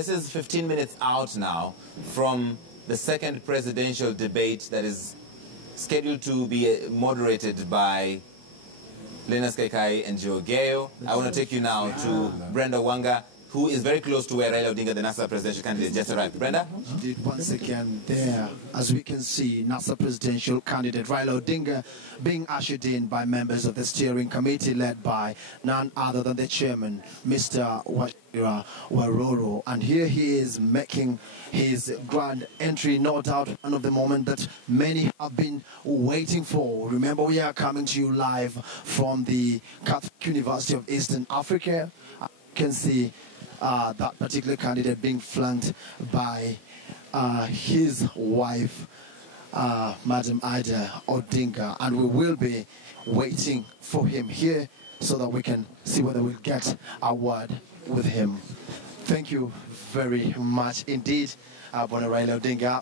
this is 15 minutes out now from the second presidential debate that is scheduled to be moderated by Linus Kaikai and Joe Gayo. I want to take you now to Brenda Wanga, who is very close to where Raila Odinga, the NASA presidential candidate, just arrived. Brenda? Indeed, once again there, as we can see, NASA presidential candidate Raila Odinga being ushered in by members of the steering committee led by none other than the chairman, Mr. Wachira Waroro. And here he is making his grand entry, no doubt one of the moments that many have been waiting for. Remember, we are coming to you live from the Catholic University of Eastern Africa. You can see that particular candidate being flanked by his wife, Madam Ida Odinga, and we will be waiting for him here so that we can see whether we'll get a word with him. Thank you very much indeed, Bona Raila Odinga.